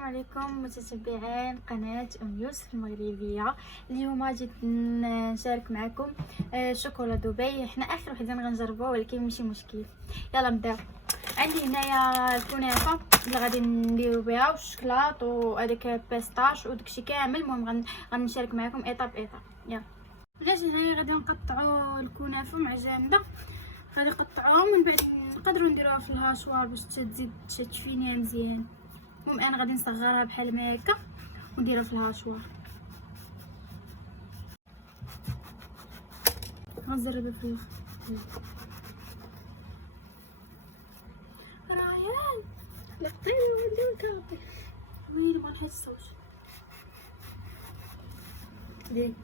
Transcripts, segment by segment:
السلام عليكم متتبعين قناة يوسف المغربية. اليوم جيت نشارك معكم شوكولا دبي. حنا اخر وحدين غنجربوها ولكن ماشي مشكل. يلا نبداو. عندي هنايا الكنافه اللي غادي نديرو بها والشكلاط وهذاك بيستاش وداكشي كامل. المهم غنشارك معكم ايطاب ايطاب. يلا بغيت هنايا غادي نقطعوا الكنافه مع جامده، غادي نقطعوها من بعد نقدروا نديروها في الهاشوار باش تزيد تشفينيها مزيان. المهم انا غادي نصغرها بحال ما هكا ونديرها في الهاشوار. غنزربها في ريان لقيت ودي كابي وين ما نحسوش دي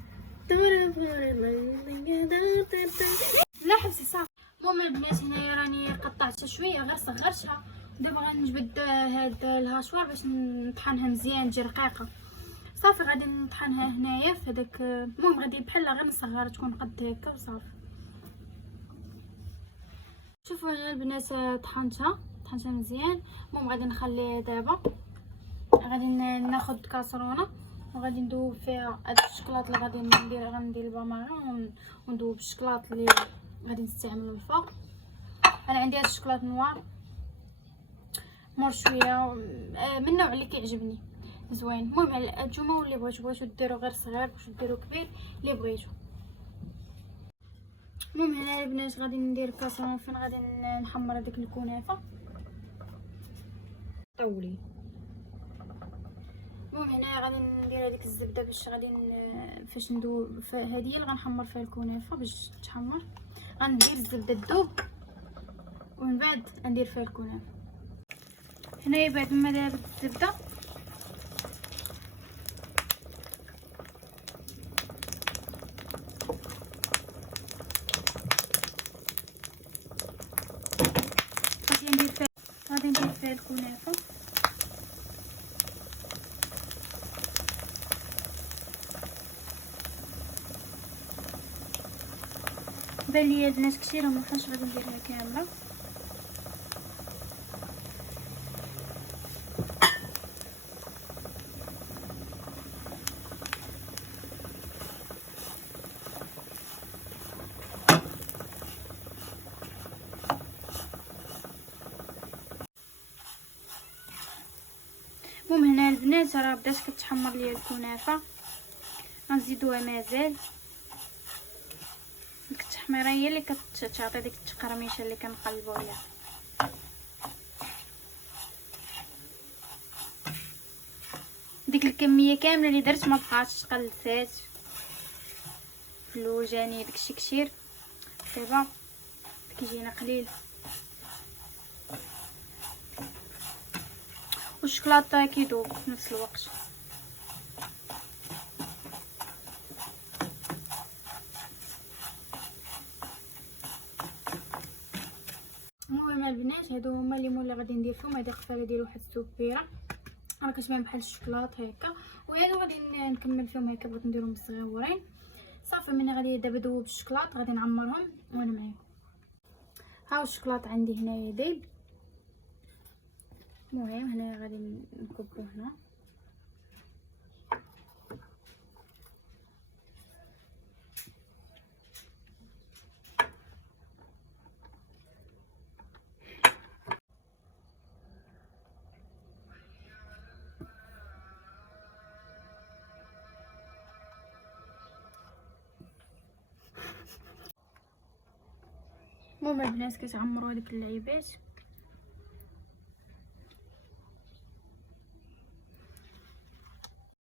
لا حبسي صافي. المهم البنات هنايا راني قطعتها شويه غير صغرتها. دابا غنجبد هاد الهاشوار باش نطحنها مزيان تجي رقيقه. صافي غادي نطحنها هنايا في هذاك. المهم غادي بحال غير نصغرها تكون قد هكا وصافي. شوفوا هنا البنات طحنتها مزيان. المهم غادي نخليها دابا. غادي ناخذ كاسرونه وغادي ندوب فيها هاد الشكلاط اللي غندير البامارون وندوب الشكلاط اللي غادي نستعملو الفوق. انا عندي هاد الشكلاط نوار مر شويه من النوع اللي كيعجبني زوين. المهم على الجمهور اللي بغيتو ديروا غير صغير باش ديروا كبير اللي بغيتو. المهم هنا البنات غادي ندير كاسرونه فين غادي نحمر هذيك الكنافه طولي. المهم هنا غادي ندير هذيك الزبده باش غادي فاش ندوب هذه اللي غنحمر فيها الكنافه باش تحمر. غندير الزبده تذوب ومن بعد ندير فيها الكنافه. هنايا بعد ما ذابت الزبده غادي ندير فيها الكنافه. بان ليا البنات كثيره مابقاش غادي نديرها كامله. المهم هنا البنات راه بدات كتحمر ليا الكنافه. غنزيدوها مازال. ديك التحميره هي اللي كتعطي ديك التقرميشه اللي كنقلبوا عليها. ديك الكميه كامله اللي درت ما بقاتش تقلصات في الوجاني داكشي كثير دابا كيجينا قليل. والشكلاط كيذوب في نفس الوقت. المهم البنات هادو هما اللي غادي ندير فيهم. هادي قفاله ديال واحد السوبيره راه كتبان بحال الشكلاط هكا، وهادو غادي نكمل فيهم هكا. بغيت نديرهم صغيورين صافي. من غادي دابا دوب الشكلاط غادي نعمرهم وانا معاكم. ها الشكلاط عندي هنايا دايب. المهم هنا غادي نكبو هنا. المهم البنات كتعمروا هذيك اللعيبات.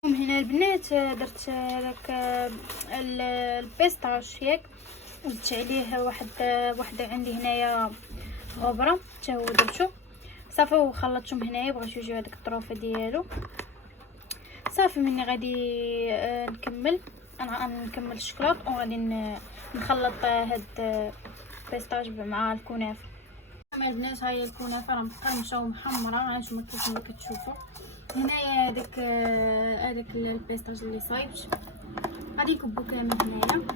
المهم هنا البنات درت هذاك البيستاش ياك وزدت عليه واحده عندي هنايا غبره حتى هو درتو صافي وخلطتهم هنايا. بغيتو يجيو هذيك الطروفه ديالو صافي. مني غادي نكمل الشكلاط وغادي نخلط هاد البيستاش مع الكنافه. كما البنات هاهي الكنافه راه مقرمشه ومحمره هانتوما كيف ما كتشوفوا. هنايا هذاك البيستاج اللي صايبت غادي نكبو كامل هنايا.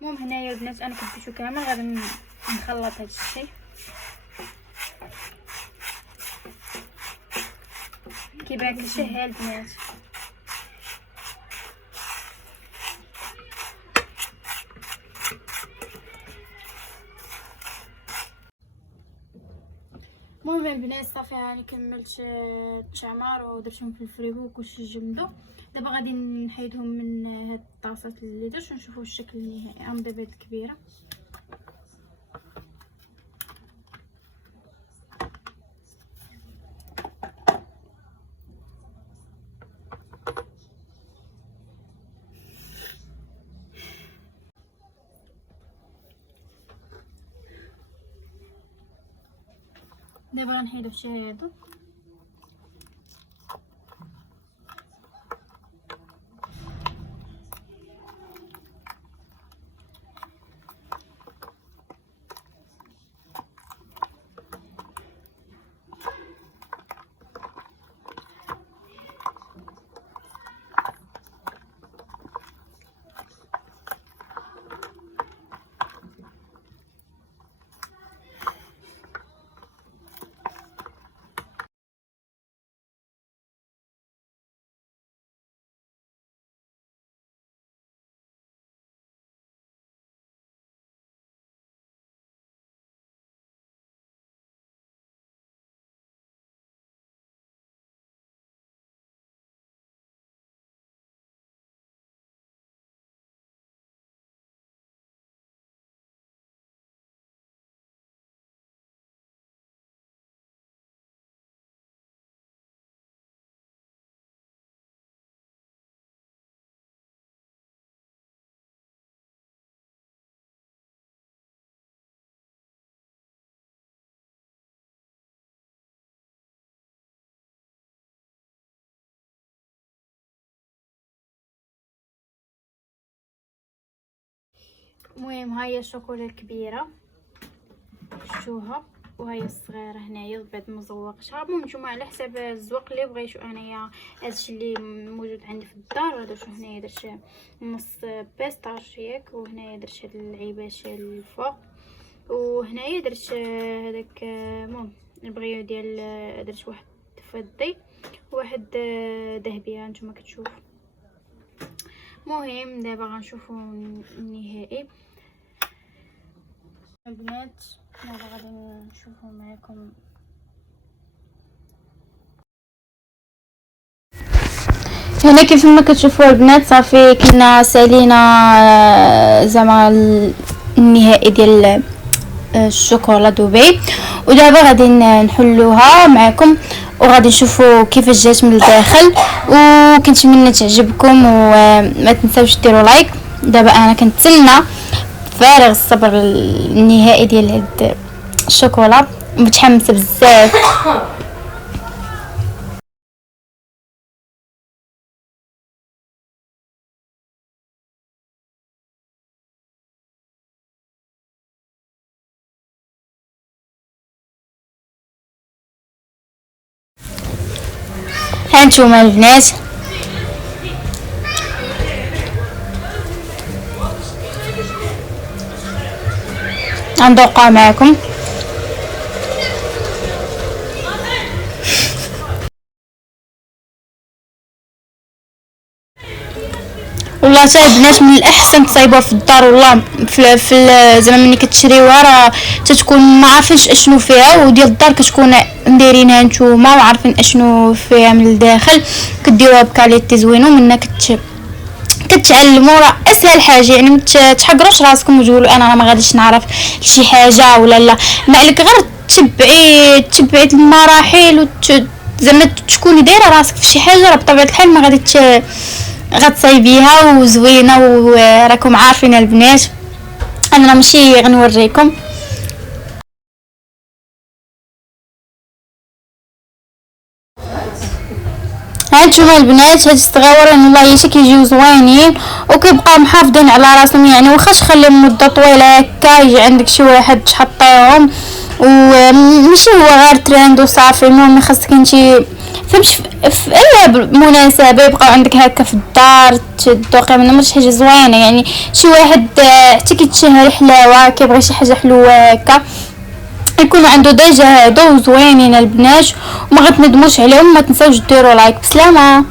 المهم هنايا البنات انا كبيتو كامل غادي نخلط هاد الشيء كيبان كلشي ها البنات. المهم البنات صافي راني كملت التعمار ودرتهم في الفريغو وكلشي جمدو. دابا غادي نحيدهم من هاد الطاسات اللي درت ونشوفوا الشكل النهائي. غنبدا بهاد الكبيره. دابا غنحيدو الشاي هادو. المهم ها هي الشوكولا الكبيره شفتوها، وهي الصغيره هنايا بعد ما زوقتها. المهم نتوما على حساب الذوق اللي بغيتو. انايا هادشي اللي موجود عندي في الدار. درت هنايا درت نص بيستاش ياك، وهنايا درت هاد العيبات الفوق، وهنايا درت هذاك المهم البغيو ديال درت واحد فضي وواحد ذهبي هانتوما كتشوفوا. المهم دابا غنشوفوا النهائي البنات. دابا غادي نشوفوا معكم. هنا كيف ما كتشوفوا البنات صافي كنا سالينا زعما النهائي ديال الشوكولا دبي، ودابا غادي نحلوها معكم وغادي نشوفوا كيفاش جات من الداخل. وكنتمنى تعجبكم وما تنساوش ديروا لايك. دابا انا كنتسنى فارغ الصبر النهائي ديال هاد الشوكولا، متحمسه بزاف. هانتوما البنات غندوقها معكم. والله حتى البنات من الاحسن تصايبوها في الدار. والله في زعما ملي كتشريوها راه تتكون ما عارفينش اشنو فيها، وديال الدار كتكون دايرينها نتوما وعارفين اشنو فيها من الداخل. كديروها بكاليتي زوينه ومنها كتعلموا. راه اسهل حاجه يعني متحقروش راسكم وتقولوا انا ما غاديش نعرف شي حاجه ولا لا. ما عليك غير تبعي المراحل زعما تكوني دايره راسك في شي حاجه، راه بطبيعه الحال ما غتصايبيها وزوينه. وراكم عارفين البنات انا ماشي غنوريكم. هانتوما البنات هاد الصغاورين والله حتى كيجيو زوينين وكيبقاو محافظين على راسهم. يعني واخا تخليهم مده طويله هكا يجي عندك شي واحد تحطيهم وماشي هو غير ترند وصافي. المهم خاصك انتي فهمتش في اي مناسبه يبقى عندك هكا في الدار تذوقي منهم شي حاجه زوينه. يعني شي واحد حتى كيتشهى الحلاوه كيبغي شي حاجه حلوه هكا يكون عنده ديجا هادو زوينين البنات وما غتندموش عليهم. ما تنساوش ديروا لايك. بسلامه.